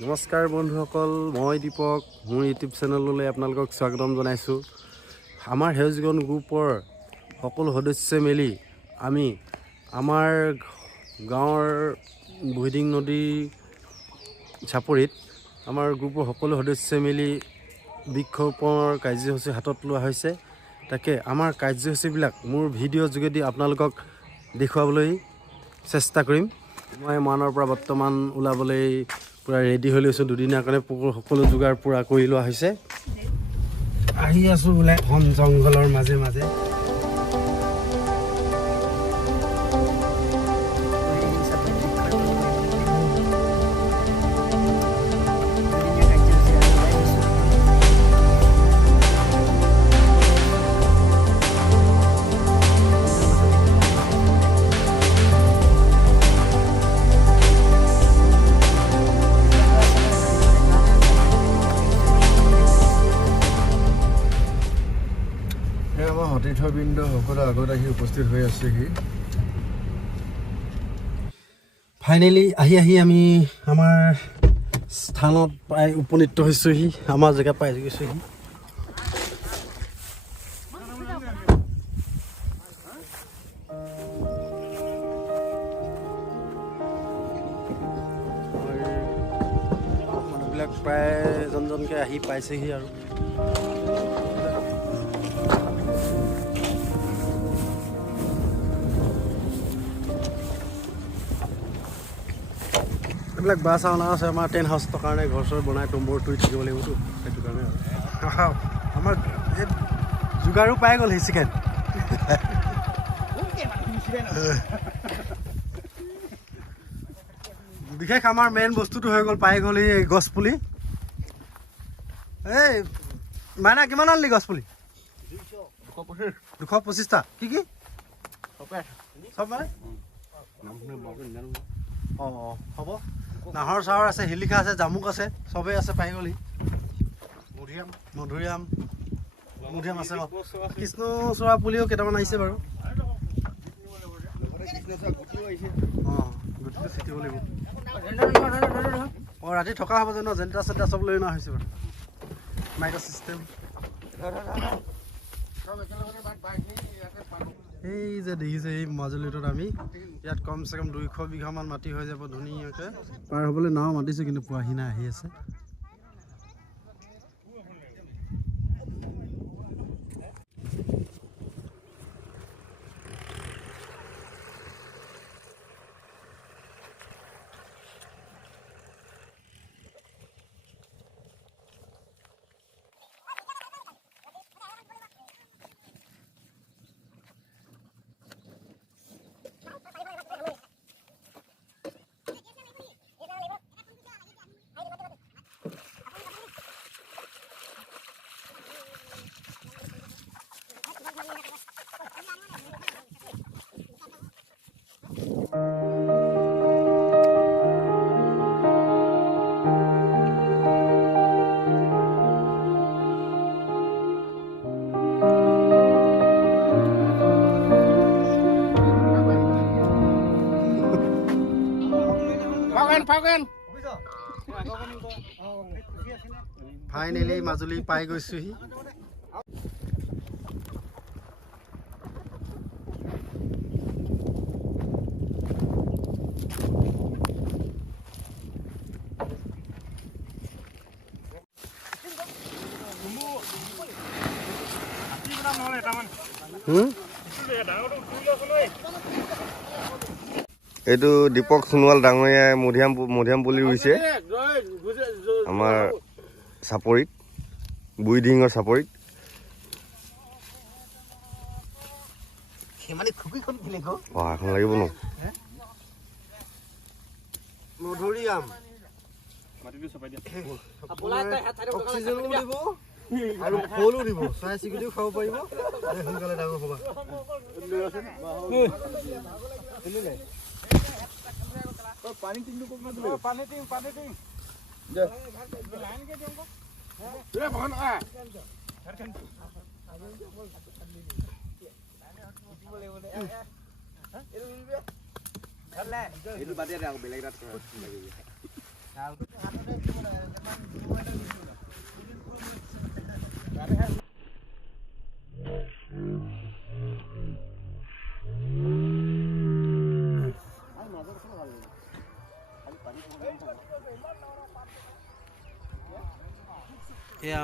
নমস্কাৰ বন্ধুসকল, মই দীপক। মোৰ ইউটিউব চেনেললৈ আপোনালোকক স্বাগতম জনাইছোঁ। আমাৰ সেউজ জীৱন গ্ৰুপৰ সকলো সদস্যই মিলি আমি আমাৰ গাঁৱৰ বুহিদিং নদী চাপৰিত আমাৰ গ্ৰুপৰ সকলো সদস্যই মিলি বৃক্ষৰোপণৰ কাৰ্যসূচী হাতত লোৱা হৈছে। তাকে আমাৰ কাৰ্যসূচীবিলাক মোৰ ভিডিঅ'ৰ যোগেদি আপোনালোকক দেখুৱাবলৈ চেষ্টা কৰিম। মই মৰাণৰ পৰা বৰ্তমান ওলাবলৈ পূৰা ৰেডি হৈ লৈছোঁ। দুদিনীয়া কাৰণে সকলো যোগাৰ পূৰা কৰি লোৱা হৈছে। আহি আছোঁ ওলাই ঘন জংঘলৰ মাজে মাজে। সতীৰ্থবৃন্দ সকলো আগত আহি উপস্থিত হৈ আছেহি। ফাইনেলি আহি আমি আমাৰ স্থানত প্ৰায় উপনীত হৈছোঁহি। আমাৰ জেগা পাই গৈছোঁহি। মানুহবিলাক প্ৰায় জনজনকৈ আহি পাইছেহি আৰু এইবিলাক বাছ অনা আছে। আমাৰ টেণ্ট হাউচৰ কাৰণে ঘৰ চৰ বনাই তম্বৰ তৰি থাকিব লাগিবতো, সেইটো কাৰণে আৰু আমাৰ এই যোগাৰো পাই গ'লহি চিকেন। বিশেষ আমাৰ মেইন বস্তুটো হৈ গ'ল, পাই গ'ল এই গছপুলি। এই মাইনা কিমান আনিলি গছপুলি? 225টা। কি কি চব মানে অঁ হ'ব। নাহৰ চাহৰ আছে, শিলিখা আছে, জামুক আছে, চবেই আছে, পাই গ'লহি। মধুৰিআম আছে। কৃষ্ণচূড়া পুলিও কেইটামান আহিছে বাৰু। অঁ গুটিটো ছিটিব লাগিব। অঁ ৰাতি থকা হ'ব জানো। জেনেৰেটাৰ চেণ্টাৰ চব লৈ অনা হৈছে বাৰু। মাইকৰ চিষ্টেম এই যে দেখিছে, এই মাজুলীটোত আমি ইয়াত কমচে কম 200 বিঘামান মাটি হৈ যাব ধুনীয়াকৈ। পাৰ হ'বলৈ নাও মাতিছোঁ কিন্তু পোৱাহি নাই, আহি আছে। ফাইনেলি মাজুলী পাই গৈছোহি। এইটো দীপক সোণোৱাল ডাঙৰীয়াই মধিয়াম পুলি ৰুইছে আমাৰ চাপৰিত, বুহিদিঙৰ চাপৰিত। এখন লাগিব ন। মধুৰিআম অক্সিজেনো দিব আৰু ফলো দিব, চাই চিকিটিও খাব পাৰিব। সোনকালে ডাঙৰ হ'বা। পানী টিং এয়া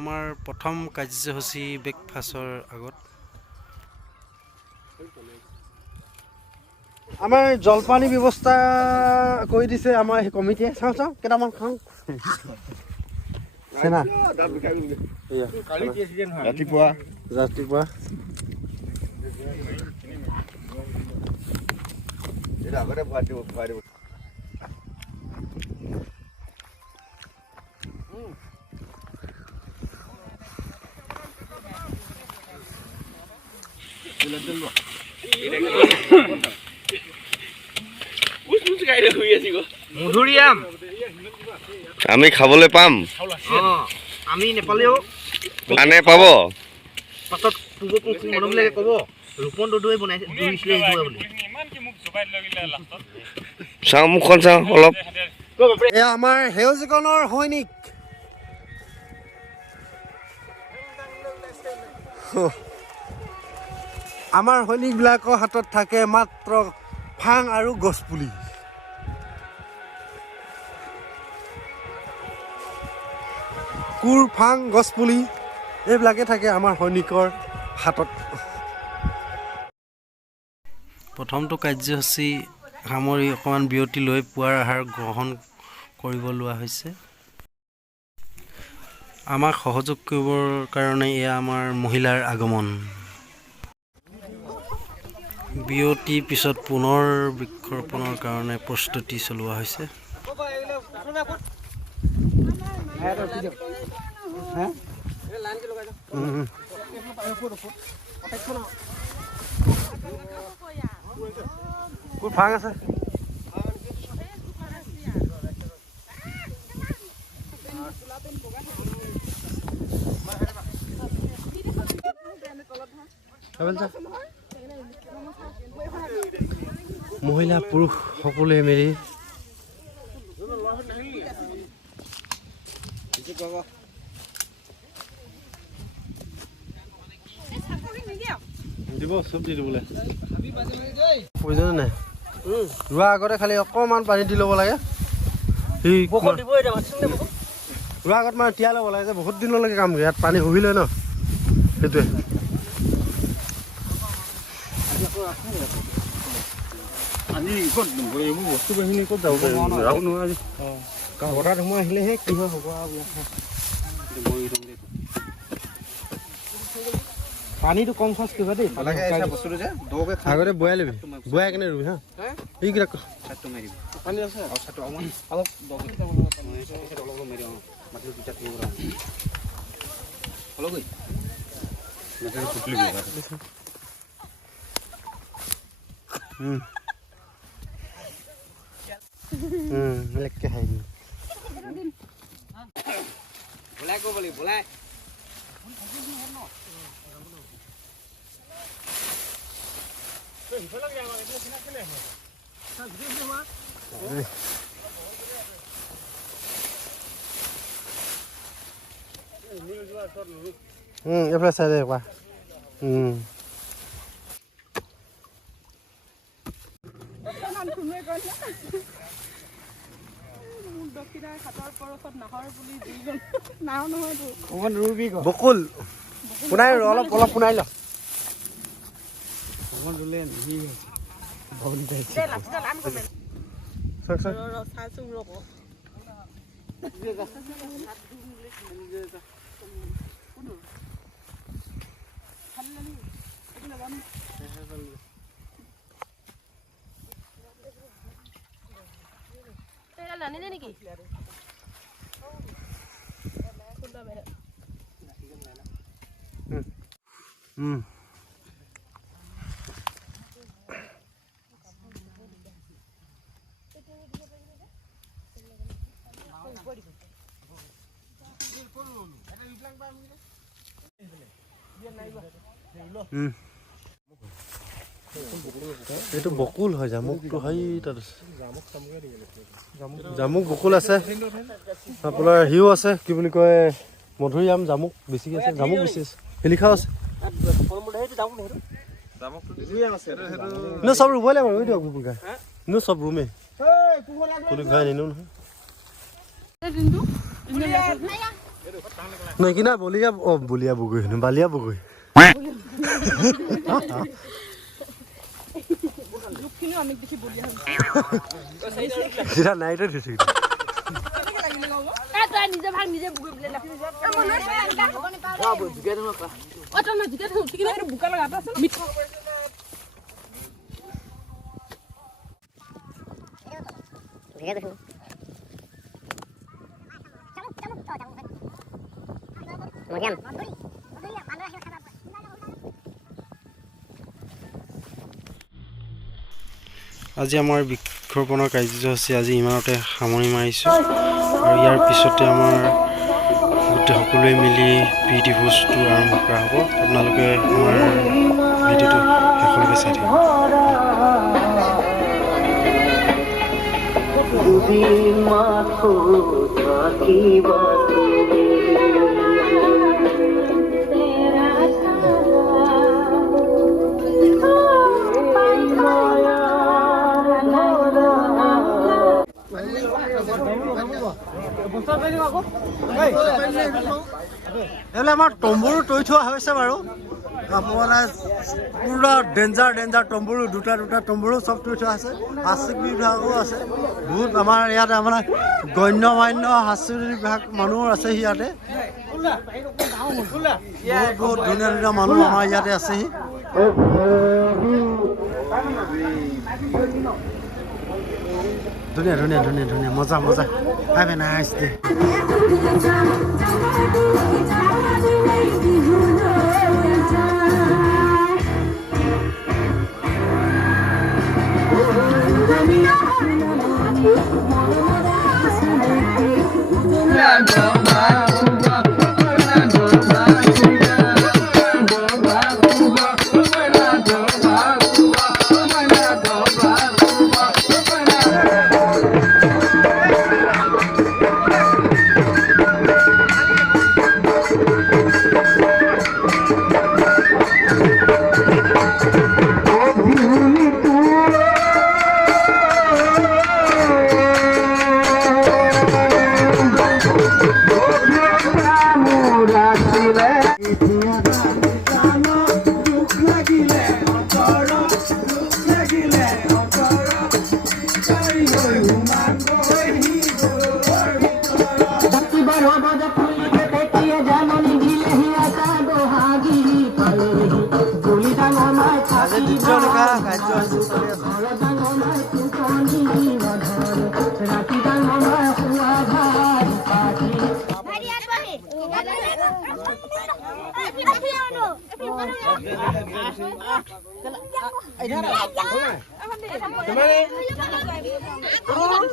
আমাৰ প্ৰথম কাৰ্যসূচী ব্ৰেকফাষ্টৰ আগত আমাৰ জলপানী ব্যৱস্থা কৰি দিছে আমাৰ কমিটিয়ে। চাওঁ কেইটামান খাওঁ। ৰাতিপুৱা আমি খাবলৈ পাম। আমি নেপালেও আনে পাব। পাছত পূৰ্বপুৰুষ মানুহবিলাকে ক'ব ৰূপন দদুৱে বনাইছিলে বুলি। চাওঁ মুখখন চাওঁ অলপ। এয়া আমাৰ সেউজীকৰণৰ সৈনিক। আমাৰ সৈনিকবিলাকৰ হাতত থাকে মাত্ৰ ফাং আৰু গছপুলি। কোৰ, ফাং, গছপুলি এইবিলাকে থাকে আমাৰ সৈনিকৰ হাতত। প্ৰথমটো কাৰ্যসূচী সামৰি অকণমান বিৰতি লৈ পুৱাৰ আহাৰ গ্ৰহণ কৰিব লোৱা হৈছে। আমাক সহযোগ কৰিবৰ কাৰণে এয়া আমাৰ মহিলাৰ আগমন। বিৰতিৰ পিছত পুনৰ বৃক্ষৰোপণৰ কাৰণে প্ৰস্তুতি চলোৱা হৈছে। ক'ত ভাং আছে? মহিলা পুৰুষ সকলোৱে মিলি দিব চব দি দিবলৈ প্ৰয়োজন নাই। ৰোৱা আগতে খালি অকণমান পানী দি ল'ব লাগে। ৰোৱা আগত মানে তিয়াই ল'ব লাগে যে বহুত দিনলৈকে কাম কৰে। ইয়াত পানী শুহি লয় ন, সেইটোৱে। বস্তু বাহিনী ক'ত যাব হঠাৎ সময় আহিলেহে কি হয় হ'ব আৰু। পানীটো কম খৰচ কৰিবা দেই। আগতে বয়াই ল'বি, বয়াই কেনে ৰুবি হা। এইকেইটা পানী আছে এইফালে চাই দে একবাৰ। বকুল পুনাই অলপ অলপ পুনাই ল। এইটো বকুল হয়, জামুকটো হয় তাত আছে। জামুক বকুল আছে, আপোনাৰ সিও আছে, কি বুলি কয় মধুৰিআম, জামুক বেছিকৈ আছে, জামুক বেছি আছে, শিলিখাও আছে। চব ৰুবই লাগিব বাৰু, দিয়ক বুবুল খাই চব ৰুমে পুলি ঘূৰাই নিনো নহয়। নকিনা বলিয়া বলিয়া বগৈ হেনো, বালিয়া বগৈ নাইটত হৈছে আজি আমাৰ বৃক্ষৰোপণৰ কাৰ্যসূচী আজি ইমানতে সামৰি মাৰিছোঁ আৰু ইয়াৰ পিছতে আমাৰ গোটেই সকলোৱে মিলি প্ৰীতি ভোজটো আৰম্ভ কৰা হ'ব। আপোনালোকে আমাৰ ভিডিঅ'টো শেষলৈকে চাই থাকিব। এইবিলাক আমাৰ তম্বুৰো তৰি থোৱা হৈছে বাৰু, আপোনাৰ পুৰা ডেঞ্জাৰ তম্বুৰো, দুটা তম্বুৰো চব তৰি থোৱা আছে। সাংস্কৃতিক বিভাগো আছে, বহুত আমাৰ ইয়াতে আপোনাৰ গণ্য মান্য সাংস্কৃতিক বিভাগ মানুহ আছেহি ইয়াতে, বহুত ধুনীয়া মানুহ আমাৰ ইয়াতে আছেহি। ধুনীয়া মজা have a nice day.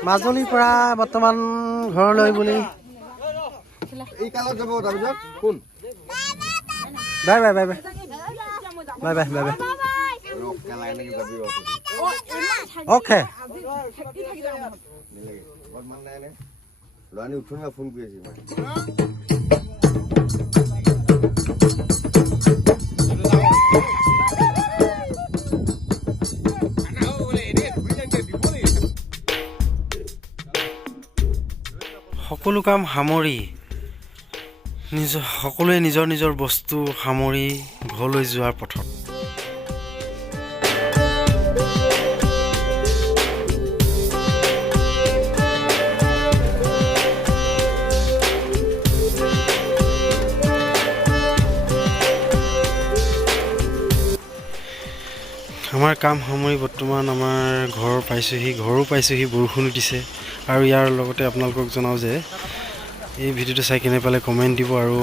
মাজুলীৰ পৰা বৰ্তমান ঘৰলৈ বুলি bye bye bye bye bye bye bye bye okay phone কৰি আছি সকলো কাম সামৰি সকলোৱে নিজৰ বস্তু সামৰি ঘৰলৈ যোৱাৰ পথত আমাৰ কাম সামৰি বৰ্তমান আমাৰ ঘৰো পাইছোঁহি বৰষুণো দিছে আৰু ইয়াৰ লগতে আপোনালোকক জনাওঁ যে এই ভিডিঅ'টো চাই কেনে পালে কমেণ্ট দিব আৰু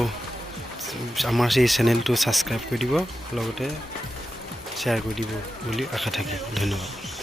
আমাৰ এই চেনেলটো ছাবস্ক্ৰাইব কৰি দিব লগতে শ্বেয়াৰ কৰি দিব বুলি আশা থাকে। ধন্যবাদ।